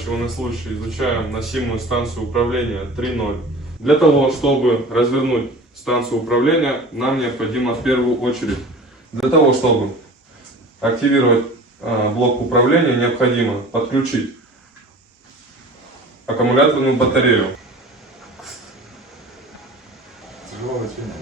Операционный случай изучаем носимую станцию управления 3.0. Для того, чтобы развернуть станцию управления, нам необходимо в первую очередь, для того, чтобы активировать блок управления, необходимо подключить аккумуляторную батарею. Тяжело начинать.